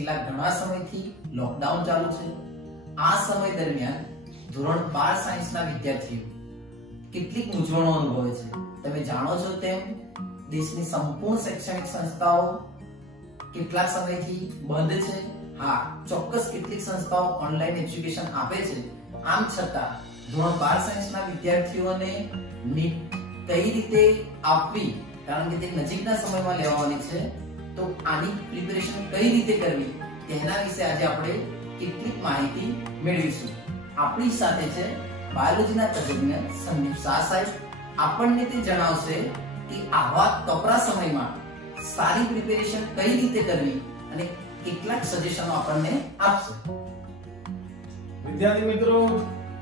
છેલ્લા ઘણા સમયથી લોકડાઉન ચાલુ છે। આ સમય દરમિયાન ધોરણ 12 સાયન્સના વિદ્યાર્થીઓ કેટલીક મૂંઝવણો અનુભવે છે। તમે જાણો છો તેમ દેશની સંપૂર્ણ શૈક્ષણિક સંસ્થાઓ કેટલાક સમયથી બંધ છે। હા, ચોક્કસ કેટલીક સંસ્થાઓ ઓનલાઈન એજ્યુકેશન આપે છે। આમ છતાં ધોરણ 12 સાયન્સના વિદ્યાર્થીઓને નીટ કઈ રીતે આપવી, કારણ કે તે નજીકના સમયમાં લેવાની છે, તો આની પ્રિપેરેશન કઈ રીતે કરવી તેના વિશે આજે આપણે કેટલીક માહિતી મેળવીશું। આપણી સાથે છે બાયોલોજીના તજજ્ઞ સંદીપ શાહ સાહેબ। આપણને તે જણાવશે કે આવા કપરા સમયમાં સારી પ્રિપેરેશન કઈ રીતે કરવી અને કેટલાક સજેશનો આપણને આપશે। વિદ્યાર્થી મિત્રો,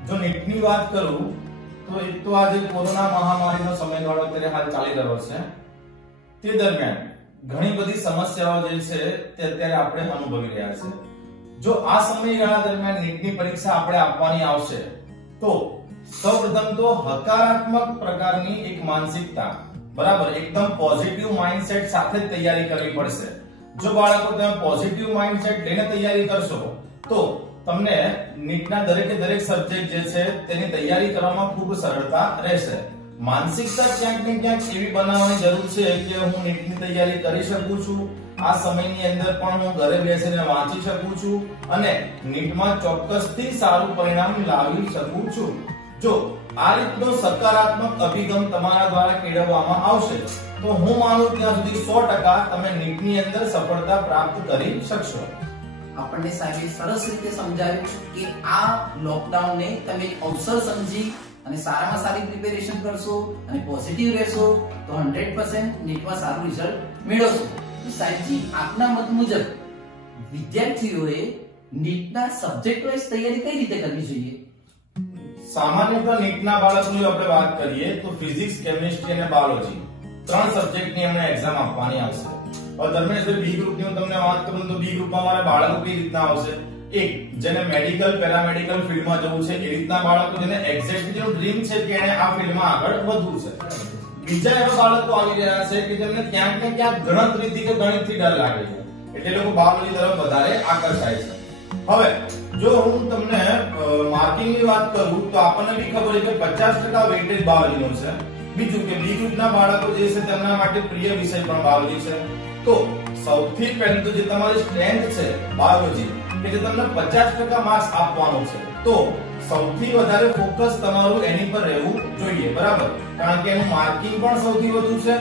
જો નીટની વાત કરું તો એક તો આજે કોરોના મહામારીનો સમયગાળો અત્યારે હાલ ચાલી રહ્યો છે, તે દરમિયાન ઘણી બધી સમસ્યાઓ જે છે તે અત્યારે આપણે અનુભવી રહ્યા છે। જો આ સમયગાળા દરમિયાન નીટની પરીક્ષા આપણે આપવાની આવશે તો સૌપ્રથમ તો હકારાત્મક પ્રકારની એક માનસિકતા, બરાબર, એકદમ પોઝિટિવ માઇન્ડસેટ સાથે તૈયારી કરવી પડશે। જો બાળકો તમે પોઝિટિવ માઇન્ડસેટ લઈને તૈયારી કરશો તો તમને નીટના દરેકે દરેક સબ્જેક્ટ જે છે તેની તૈયારી કરવામાં ખૂબ સરળતા રહેશે। માનસિકતા ક્યાંક ને ક્યાંક એવી બનાવવાની જરૂર છે કે હું નીટની તૈયારી કરી શકું છું, આ સમયની અંદર પણ હું ઘરે બેસીને વાંચી શકું છું અને નીટમાં ચોક્કસથી સારું પરિણામ લાવી શકું છું। જો આ રીતનો સકારાત્મક અભિગમ તમારા દ્વારા કેળવવામાં આવશે તો હું માનું ત્યાં સુધી 100% તમે નીટની અંદર સફળતા પ્રાપ્ત કરી શકશો। આપણને સાહેબે સરસ રીતે સમજાવ્યું કે આ લોકડાઉનને તમે અવસર સમજી અને સારામાં સારી પ્રિપેરેશન કરશો અને પોઝિટિવ રહેશો તો 100% નીટમાં સારું રિઝલ્ટ મેળવશો। તો સાહેબજી, આપના મત મુજબ વિદ્યાર્થીઓએ નીટના સબ્જેક્ટ વાઇઝ તૈયારી કઈ રીતે કરવી જોઈએ? સામાન્યતઃ નીટના બાળકોની આપણે વાત કરીએ તો ફિઝિક્સ, કેમિસ્ટ્રી અને બાયોલોજી 3 સબ્જેક્ટની એમને એક્ઝામ આપવાની આવશે। और धर्मेश बी ग्रुप की હું તમને વાત કરું તો બી ગ્રુપમાં મારા બાળકો કઈ રીતના આવશે? એક જેને મેડિકલ પેરામેડિકલ ફિલ્ડમાં જવું છે એ રીતના બાળકો, જેને એક્ઝેક્ટલી નો ડ્રીમ છે કે એને આ ફિલ્ડમાં આગળ વધવું છે। બીજા એવા બાળકો આવી રહ્યા છે કે જેમને ક્યાંક ને ક્યાંક ગણતરીથી કે ગણિતથી ડર લાગે છે, એટલે લોકો બાયોલોજી તરફ વધારે આકર્ષાય છે। હવે જો હું તમને માર્કિંગની વાત કરું તો આપણને બી ખબર છે કે 50% વેઇટેજ બાયોલોજીનો છે। બીજું કે બી ગ્રુપના બાળકો જે છે તેમના માટે પ્રિય વિષય પણ બાયોલોજી છે। તો સૌથી પહેલું તો જે તમારી સ્ટ્રેન્થ છે બાયોલોજી, કે જે તમને 50% માર્ક્સ આપવાનો છે, તો સૌથી વધારે ફોકસ તમારું એની પર રહેવું જોઈએ, બરાબર, કારણ કે એનું માર્કિંગ પણ સૌથી વધુ છે,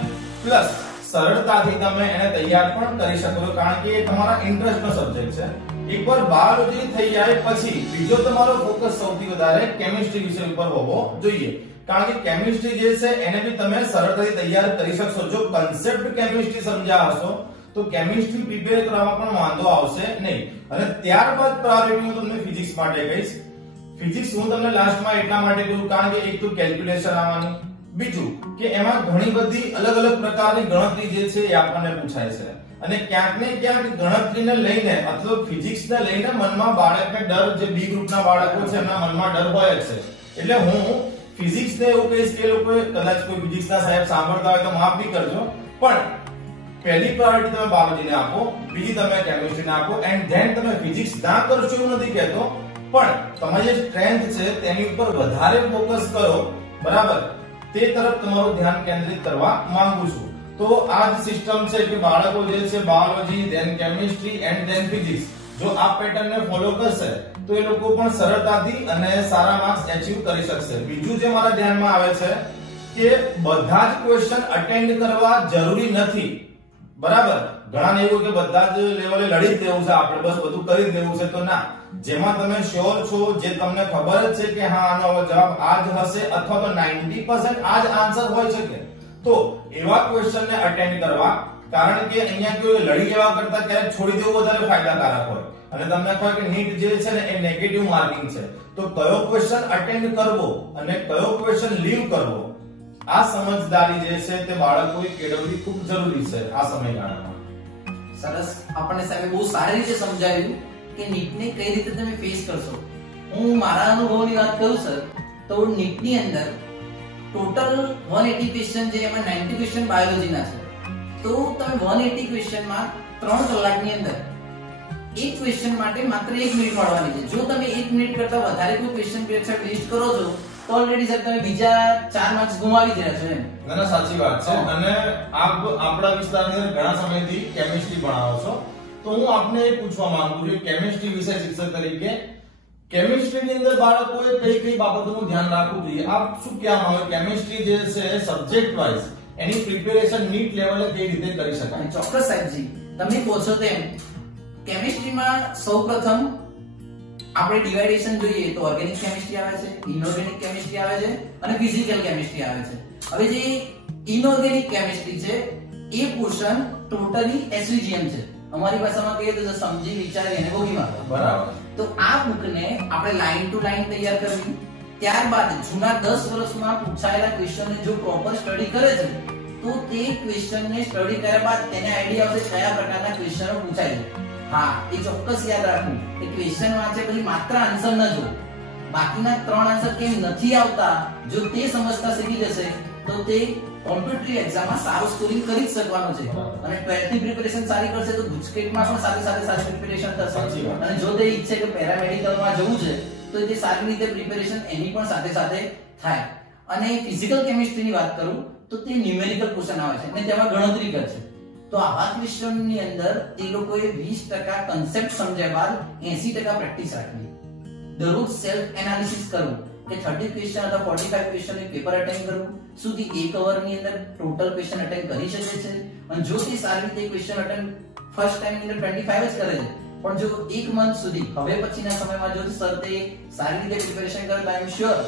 પ્લસ સરળતાથી તમે એને તૈયાર પણ કરી શકો છો કારણ કે એ તમારા ઇન્ટરેસ્ટનો સબ્જેક્ટ છે। એકવાર બાયોલોજી થઈ જાય પછી બીજો તમારો ફોકસ સૌથી વધારે કેમિસ્ટ્રી વિષય ઉપર હોવો જોઈએ, કારણ કે કેમિસ્ટ્રી જે છે એને બી તમે સરળતાથી તૈયાર કરી શકશો। જો કન્સેપ્ટ કેમિસ્ટ્રી સમજ્યા હશો તો કેમિસ્ટ્રી પ્રિપેર કરવામાં પણ વાંધો આવશે નહીં। અને ત્યારબાદ પ્રાયોરિટી હું તમને ફિઝિક્સ માટે કહીશ। ફિઝિક્સ હું તમને લાસ્ટમાં એટલા માટે કહું કારણ કે એક તો કેલ્ક્યુલેશન આવવાની, બીજું કે એમાં ઘણી બધી અલગ અલગ પ્રકારની ગણતરી જે છે એ આપણને પૂછાય છે અને ક્યાંક ને ક્યાંક ગણતરીને લઈને અથવા ફિઝિક્સને લઈને મનમાં બાળકને ડર, જે બી ગ્રુપના બાળકો છે એમના મનમાં ડર હોય જ છે। એટલે હું ફિઝિક્સ ને એવું કહીશ કે લોકો કદાચ કોઈ ફિઝિક્સના સાહેબ સાંભળતા હોય તો માફ બી કરજો, પણ પહેલી પ્રાયોરિટી તમે બાયોલોજીને આપો, બીજી તમે કેમિસ્ટ્રીને આપો એન્ડ ધેન તમે ફિઝિક્સ ના કરશો એવું નથી કહેતો, પણ તમારી જે સ્ટ્રેન્થ છે તેની ઉપર વધારે ફોકસ કરો, બરાબર, તે તરફ તમારું ધ્યાન કેન્દ્રિત કરવા માંગુ છું। તો આ જ સિસ્ટમ છે કે બાળકો જે છે biology, then chemistry and then physics, જો આ પેટર્નને ફોલો કરશે તો એ લોકો પણ સરળતાથી અને સારા માર્ક્સ એચીવ કરી શકશે। બીજું જે મારા ધ્યાનમાં આવે છે કે બધા જ ક્વેશ્ચન અટેન્ડ કરવા જરૂરી નથી, બરાબર, ઘણાને એવું કે બધા જ લેવલે લડી જ દેવું છે આપણે, બસ બધું કરી જ દેવું છે, તો ના, જેમાં તમે શ્યોર છો, જે તમને ખબર જ છે કે હા આનો જવાબ આ જ હશે અથવા તો 90% આ જ આન્સર હોઈ શકે, તો એવા ક્વેશ્ચનને અટેન્ડ કરવા, કારણ કે અહીંયા કેવું લડી લેવા કરતા ક્યારેક છોડી દેવું વધારે ફાયદાકારક હોય। અને તમને કહો કે નીટ જે છે ને એ નેગેટિવ માર્કિંગ છે, તો કયો ક્વેશ્ચન અટેન્ડ કરવો અને કયો ક્વેશ્ચન લીવ કરવો, આ સમજદારી જે છે તે બાળકોએ કેળવવી ખૂબ જરૂરી છે આ સમયગાળામાં। સરસ, આપણને સાહેબે બહુ સારી રીતે સમજાવ્યું કે નીટને કઈ રીતે તમે ફેસ કરશો। હું મારા અનુભવની વાત કરું સર, તો નીટની અંદર ટોટલ 180 ક્વેશ્ચન છે, એમાં 90 ક્વેશ્ચન બાયોલોજીના છે, તો તમે 180 ક્વેશ્ચનમાં 3 કલાકની અંદર એક ક્વેશ્ચન માટે માત્ર 1 મિનિટ મળવાની છે. જો તમે 1 મિનિટ કરતા વધારે કોઈ ક્વેશ્ચન પાછળ વેસ્ટ કરો છો તો ઓલરેડી સર તમે બીજા 4 માર્ક્સ ગુમાવી રહ્યા છો એમ. ના સાચી વાત છે. અને આપ આપણા વિસ્તારની અંદર ઘણા સમયથી કેમિસ્ટ્રી ભણાવો છો, તો હું આપને એ પૂછવા માંગુ છું કેમિસ્ટ્રી વિષય શિક્ષક તરીકે કેમિસ્ટ્રીની અંદર બાળકોએ કઈ કઈ બાબતોનું ધ્યાન રાખવું જોઈએ? આપ શું કહેવા માંગો? કેમિસ્ટ્રી જે છે સબ્જેક્ટ વાઇઝ એની પ્રિપેરેશન નીટ લેવલે કઈ રીતે કરી શકાય? ચોક્કસ સાહેબજી, તમે કહો છો તેમ કેમિસ્ટ્રીમાં સૌપ્રથમ આપણે ડિવાઇડેશન જોઈએ તો ઓર્ગેનિક કેમિસ્ટ્રી આવે છે, ઇનઓર્ગેનિક કેમિસ્ટ્રી આવે છે અને ફિઝિકલ કેમિસ્ટ્રી આવે છે. હવે જે ઇનઓર્ગેનિક કેમિસ્ટ્રી છે એ પોર્શન ટોટલી એસવીજીએમ છે. અમારી ભાષામાં કહીએ તો સમજી વિચારી અને ભોગી મારો. બરાબર. તો આ બુકને આપણે લાઈન ટુ લાઈન તૈયાર કરવી, ત્યારબાદ જૂના 10 વર્ષમાં પૂછાયેલા ક્વેશ્ચનને જો પ્રોપર સ્ટડી કરે છે તો તે ક્વેશ્ચનને સ્ટડી કર્યા બાદ તેને આઈડિયા આવશે કયા પ્રકારના ક્વેશ્ચનો પૂછાય છે. હા, એ ચોક્કસ યાદ રાખવું કે ક્વેશ્ચન વાંચે પછી માત્ર આન્સર ન જો, બાકીના 3 આન્સર કેમ નથી આવતા જો તે સમજતા શીખી જશે તો તે કોમ્પિટિટિવ એક્ઝામમાં સારું સ્કોરિંગ કરી જ શકવાનો છે. અને 12th ની પ્રિપેરેશન સારી કરશે તો ગુજકેટમાં પણ સાથે સાથે સારી પ્રિપેરેશન થશે. અને જો તે ઈચ્છે કે પેરામેડિકલમાં જવું છે તો તે સારી રીતે પ્રિપેરેશન એની પણ સાથે સાથે થાય. અને ફિઝિકલ કેમિસ્ટ્રીની વાત કરું તો તે ન્યુમેરિકલ ક્વેશ્ચન આવે છે અને તેમાં ગણતરી કરશે. તો આવા ક્વેશ્ચનની અંદર તે લોકોએ 20% કન્સેપ્ટ સમજ્યા બાદ 80% પ્રેક્ટિસ રાખવી. દરરોજ સેલ્ફ એનાલિસિસ કરવું કે 30 ક્વેશ્ચન અથવા 45 ક્વેશ્ચન એક પેપર અટેન્ડ કરવું, સુધી એક અવરની અંદર ટોટલ ક્વેશ્ચન અટેન્ડ કરી શકે છે. અને જો તે સારી રીતે ક્વેશ્ચન અટેન્ડ ફર્સ્ટ ટાઈમ ની અંદર 25 જ કરે છે પણ જો 1 મંથ સુધી હવે પછીના સમયમાં જો સર તે સારી રીતે પ્રિપેરેશન કરે તો આઈ એમ શ્યોર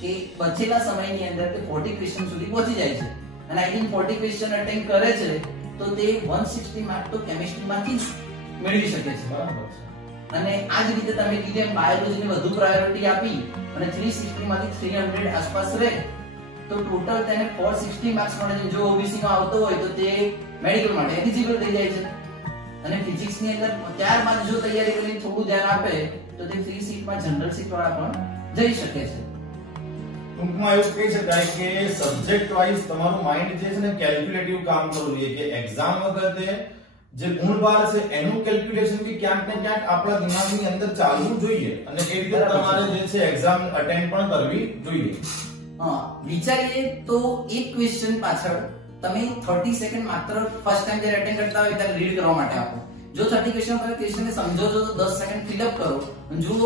કે બચેલા સમયની અંદર તે 40 ક્વેશ્ચન સુધી પહોંચી જાય છે. અને આઈ થિંક 40 ક્વેશ્ચન અટેન્ડ કરે છે તો તે 160 માર્ક તો કેમિસ્ટ્રીમાંથી જ મેળવી શકે છે. બરાબર છે. અને આ જ રીતે તમે કીધું એમ બાયોલોજીને વધુ પ્રાયોરિટી આપી અને 360 માંથી 300 આસપાસ રહે તો ટોટલ તેને 460 માર્ક્સ મળે છે. જો ઓબીસી માં આવતો હોય તો તે મેડિકલ માટે એલિજિબલ થઈ જાય છે. અને ફિઝિક્સ ની અંદર ત્યારબાદ જો તૈયારી કરીને થોડું ધ્યાન આપે તો તે ફ્રી સીટમાં જનરલ સીટ વાળા પણ જઈ શકે છે. ટૂંકમાં એવું કહી શકાય કે સબ્જેક્ટ વાઇઝ તમારું માઇન્ડ જે છે ને કેલ્ક્યુલેટિવ કામ કરવું જોઈએ કે એક્ઝામ વખતે જે ગુણભાર છે એનું કેલ્ક્યુલેશન બી ક્યાંક ને ક્યાંક આપણા દિમાગની અંદર ચાલવું જોઈએ અને એ રીતે તમારે જે છે એક્ઝામ અટેન્ડ પણ કરવી જોઈએ. વિચારીએ તો એક ક્વેશ્ચન પાછળ તમે 30 સેકન્ડ માત્ર ફર્સ્ટ ટાઈમ જ્યારે અટેન્ડ કરતા હોય ત્યારે રીડ કરવા માટે આપો. જો 30 ક્વેશ્ચન પર ક્વેશ્ચનને સમજો છો તો 10 સેકન્ડ ફિલ અપ કરો. જો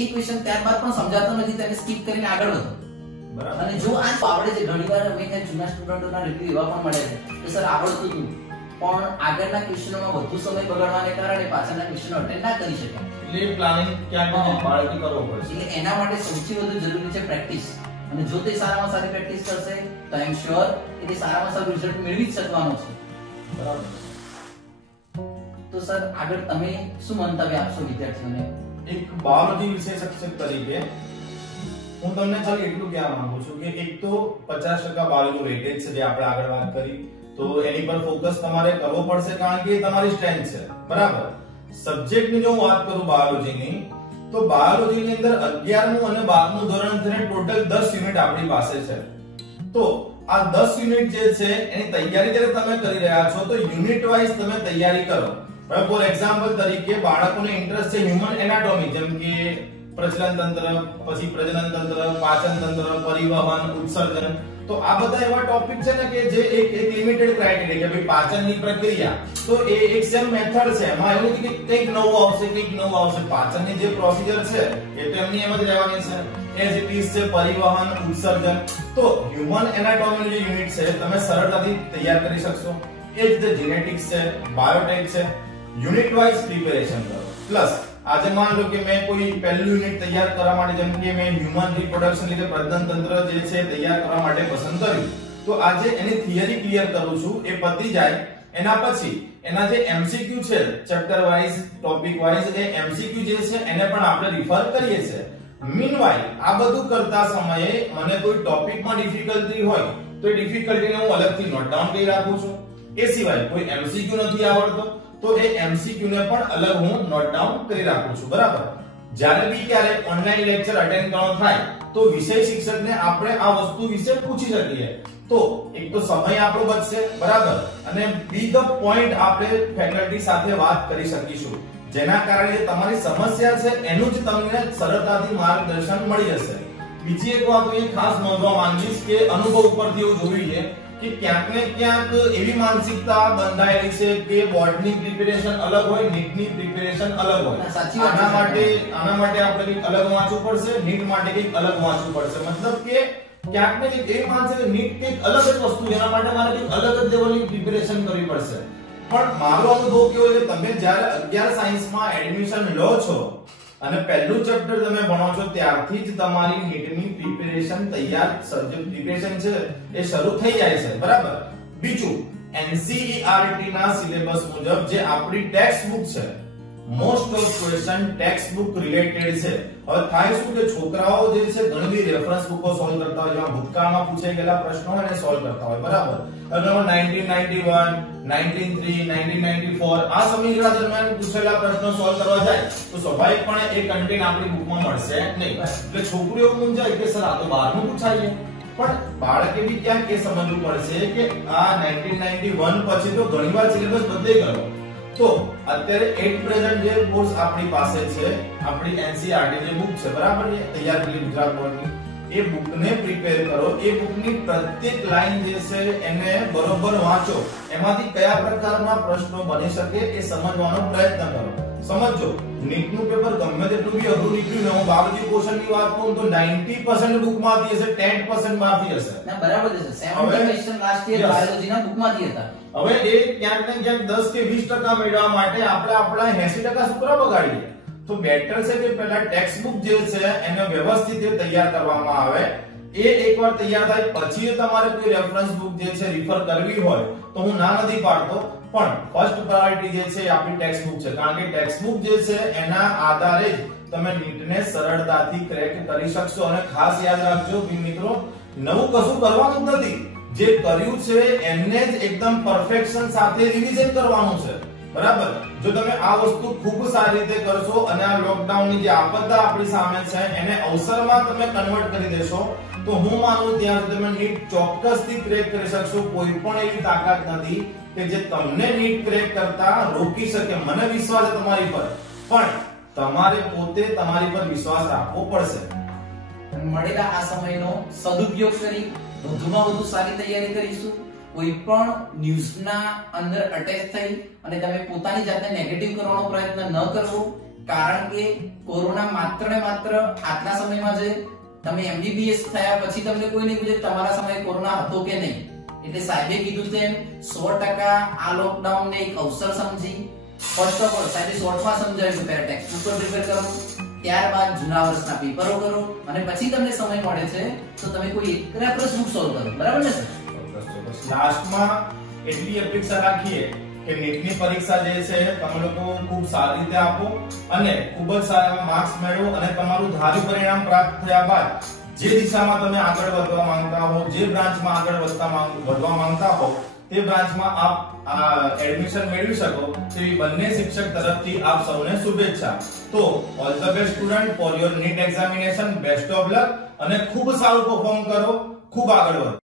એક ક્વેશ્ચન ત્યારબાદ પણ સમજાતો નથી તેને સ્કીપ કરીને આગળ વધો. અને જો આ આવડે છે, ઘણીવાર અમે જૂના સ્ટુડન્ટોના રિવ્યુ એવા પણ મળે છે કે સર આવડતું હતું પણ આગળના ક્વેશ્ચનોમાં વધુ સમય બગાડવાને કારણે પાછળના ક્વેશ્ચનો અટેન્ડ ના કરી શક્યા. એટલે પ્લાનિંગ ક્યાંક બાળકી કરવો પડશે. એટલે એના માટે સૌથી વધુ જરૂરી છે પ્રેક્ટિસ. અને જો તે સારામાં સારી પ્રેક્ટિસ કરશે તો આઈ એમ શ્યોર કે તે સારામાં સારું રિઝલ્ટ મેળવી જ શકવાનો છે. બરાબર. તો સર આગળ તમે શું મંતવ્ય આપશો વિદ્યાર્થીઓને? એક બાયોલોજી વિષય શિક્ષક તરીકે હું તમને ખાલી એટલું કહેવા માંગુ છું કે એક તો 50% બાયોલોજી વેટેજ છે જે આપણે આગળ વાત કરી તો એની પર ફોકસ તમારે કરવો પડશે કારણ કે એ તમારી સ્ટ્રેન્થ છે. બરાબર. સબ્જેક્ટની જો હું વાત કરું બાયોલોજીની તો બાયોલોજીની અંદર 11મું અને 12મું ધોરણ થઈને ટોટલ 10 યુનિટ આપણી પાસે છે. તો આ 10 યુનિટ જે છે એની તૈયારી જ્યારે તમે કરી રહ્યા છો તો યુનિટ વાઇઝ તમે તૈયારી કરો. ફોર એક્ઝામ્પલ તરીકે બાળકોને ઇન્ટરેસ્ટ છે હ્યુમન એનાટોમી જેમ કે પ્રજનન તંત્ર, પછી પ્રજનન તંત્ર, પાચન તંત્ર, પરિવહન, ઉત્સર્જન. તો આ બધા એવા ટોપિક છે ને કે જે એક લિમિટેડ ક્રાઇટેરિયા કે ભાઈ પાચનની પ્રક્રિયા તો એ એક સેમ મેથડ છે. એમાં એવું નથી કે કંઈક નવું આવશે કંઈક નવું આવશે. પાચનની જે પ્રોસિજર છે એ તો એમની એમ જ રહેવાની છે. એઝ ઇટ ઇઝ છે પરિવહન, ઉત્સર્જન. તો હ્યુમન એનાટોમી જે યુનિટ છે તમે સરળતાથી તૈયાર કરી શકશો. એ જ રીતે જેનેટિક્સ છે, બાયોટેક છે. યુનિટ વાઇઝ પ્રિપેરેશન કરો. પ્લસ આજે માન લો કે મેં કોઈ પહેલું યુનિટ તૈયાર કરવા માટે જેમ કે મેં હ્યુમન રિપ્રોડક્શન એટલે પ્રજનન તંત્ર જે છે તૈયાર કરવા માટે પસંદ કર્યું તો આજે એની થિયરી ક્લિયર કરું છું. એ પતી જાય એના પછી એના જે એમસીક્યુ છે ચેપ્ટર વાઇઝ, ટોપિક વાઇઝ એ એમસીક્યુ જે છે એને પણ આપણે રિફર કરીએ છીએ. મીનવાઇલ આ બધું કરતા સમયે મને કોઈ ટોપિકમાં ડિફિકલ્ટી હોય તો એ ડિફિકલ્ટીને હું અલગથી નોટ ડાઉન કરી રાખું છું. એ સિવાય કોઈ એમસીક્યુ નથી આવડતો તો એ એમસીક્યુ ને પણ અલગ હું નોટ ડાઉન કરી રાખું છું. બરાબર. જ્યારે બી ક્યારે ઓનલાઈન લેક્ચર અટેન્ડ કરવાનો થાય તો વિષય શિક્ષકને આપણે આ વસ્તુ વિશે પૂછી શકીએ તો એક તો સમય આપણો બચશે. બરાબર. અને બી ધ પોઈન્ટ આપણે ફેકલ્ટી સાથે વાત કરી શકીશું. જેના કારણે જે તમારી સમસ્યા છે એનું જ તમને સરળતાથી માર્ગદર્શન મળી જશે. બીજી એક વાત હું ખાસ નોંધવા માંગીશ કે અનુભવ ઉપરથી એવું જોયું છે કે ક્યાંક ને ક્યાંક એવી માનસિકતા બંધાયેલી છે કે બોર્ડની પ્રિપેરેશન અલગ હોય, નીટની પ્રિપેરેશન અલગ હોય. આના માટે આપણે કંઈક અલગ વાંચવું પડશે, નીટ માટે કંઈક અલગ વાંચવું પડશે. મતલબ કે ક્યાંક ને ક્યાંક એ માનશે કે નીટ કંઈક અલગ જ વસ્તુ, એના માટે મારે કંઈક અલગ જ લેવલની પ્રિપેરેશન કરવી પડશે. પણ મારો અનુભવ કેવો છે, તમે જ્યારે 11 સાયન્સમાં એડમિશન લો છો અને પહેલું ચેપ્ટર તમે ભણો છો ત્યારથી જ તમારી નીટની પ્રિપેરેશન પ્રિપેરેશન છે એ શરૂ થઈ જાય છે. બરાબર. બીજું, NCERT ના સિલેબસ મુજબ જે આપણી ટેક્સ્ટ બુક છે, most of question text book related છે. હવે થાય શું કે છોકરાઓ જે છે ઘણી બધી રેફરન્સ બુકો સોલ્વ કરતા હોય, જેમાં ભૂતકાળમાં પૂછાઈ ગયેલા પ્રશ્નો હોય એને સોલ્વ કરતા હોય. બરાબર. હવે 1991, 1903, 1994 આ સમયગાળા દરમિયાન પૂછેલા પ્રશ્નો સોલ્વ કરવા જાય તો સ્વાભાવિકપણે એ કન્ટેન્ટ આપણી બુકમાં મળશે નહીં. એટલે છોકરીઓ મૂંઝાય કે સર આ તો બહારનું પૂછાય. પણ બાળકે બી ક્યાંક એ સમજવું પડશે કે આ 1991 પછી તો ઘણીવાર સિલેબસ બદલાઈ ગયો. તો અત્યારે એટ પ્રેઝન્ટ જે કોર્સ આપણી પાસે છે, આપણી NCERT જે બુક છે, બરાબર, એ તૈયાર કરી ગુજરાત બોર્ડની, એ બુકને પ્રિપેર કરો. એ બુકની પ્રત્યેક લાઈન જે છે એને બરોબર વાંચો. એમાંથી કયા પ્રકારના પ્રશ્નો બની શકે એ સમજવાનો પ્રયત્ન કરો. સમજો, નીટનું પેપર ગમે તેટલું બી અઘરું નીકળ્યું ને, હું બાયોલોજી ક્વેશ્ચનની વાત કરું તો 90% બુકમાંથી હશે, 10% બહારથી હશે. ના બરાબર છે. 70 ક્વેશ્ચન લાસ્ટ યર બાયોલોજીના બુકમાંથી હતા. હવે એ ક્યાંક ને ક્યાંક 10 કે 20% મેળવવા માટે આપણે આપણા 80% સુપરા બગાડીએ. તો બેટર છે કે પહેલા ટેક્સ્ટ બુક જે છે એને વ્યવસ્થિત તૈયાર કરવામાં આવે. એ એકવાર તૈયાર થાય પછી તમારે કોઈ રેફરન્સ બુક જે છે રિફર કરવી હોય તો હું ના નથી પાડતો, પણ ફર્સ્ટ પ્રાયોરિટી જે છે આપણી ટેક્સ્ટ બુક છે. કારણ કે ટેક્સ્ટ બુક જે છે એના આધારે જ તમે નીટને સરળતાથી ક્રેક કરી શકશો. અને ખાસ યાદ રાખજો મિત્રો, નવું કશું કરવાનું જ નથી. જે કર્યું છે એને જ એકદમ પરફેક્શન સાથે રિવિઝન કરવાનું છે. બરાબર. જો તમે આ વસ્તુ ખૂબ સારી રીતે કરશો અને આ લોકડાઉનની જે આપદા આપણી સામે છે એને અવસરમાં તમે કન્વર્ટ કરી દેશો તો હું માનું ત્યાં સુધી તમે નીટ ચોક્કસથી ક્રેક કરી શકશો. કોઈ પણ એવી તાકાત નથી કે જે તમને નીટ ક્રેક કરતા રોકી શકે. મને વિશ્વાસ છે તમારી પર, પણ તમારે પોતે તમારી પર વિશ્વાસ રાખવો પડશે. મળેલા આ સમયનો સદુપયોગ કરી વધુમાં વધુ સારી તૈયારી કરીશું. કોઈ પણ ન્યૂઝના અંદર અટેચ થઈ અને તમે પોતાની જાતને નેગેટિવ કરવાનો પ્રયત્ન ન કરવો. કારણ કે કોરોના માત્ર ને માત્ર આજના સમયમાં છે. તમે MBBS થયા પછી તમને કોઈ નહીં પૂછે તમારા સમયે કોરોના હતો કે નહીં. એટલે સાહેબે કીધું તેમ 100% આ લોકડાઉન ને એક અવસર સમજી ફર્સ્ટ ઓફ ઓલ સાહેબે શોર્ટમાં સમજાવ્યું કે પહેલા ટેક્સ્ટ બુક પ્રિપેર કરો, ત્યારબાદ જૂના વર્ષના પેપરો કરો અને પછી તમને સમય મળે છે તો તમે કોઈ એક રેફરન્સ બુક સોલ્વ કરો. બરાબર ને સર? લાસ્ટમાં એટલી અપેક્ષા રાખીએ કે નીટની પરીક્ષા જે છે તમે લોકો ખૂબ સારી રીતે આપો અને ખૂબ જ સારા માર્ક્સ મેળવો અને તમારું ધાર્યું પરિણામ પ્રાપ્ત થયા બાદ જે દિશામાં તમે આગળ વધવા માંગતા હો, જે બ્રાન્ચમાં આગળ વધવા માંગતા હો તે બ્રાન્ચમાં આપ એડમિશન મેળવી શકો તેવી બંને શિક્ષક તરફથી આપ સૌને શુભેચ્છા. તો all the best student for your NEET examination. Best of luck અને ખૂબ સારું પરફોર્મ કરો, ખૂબ આગળ વધો.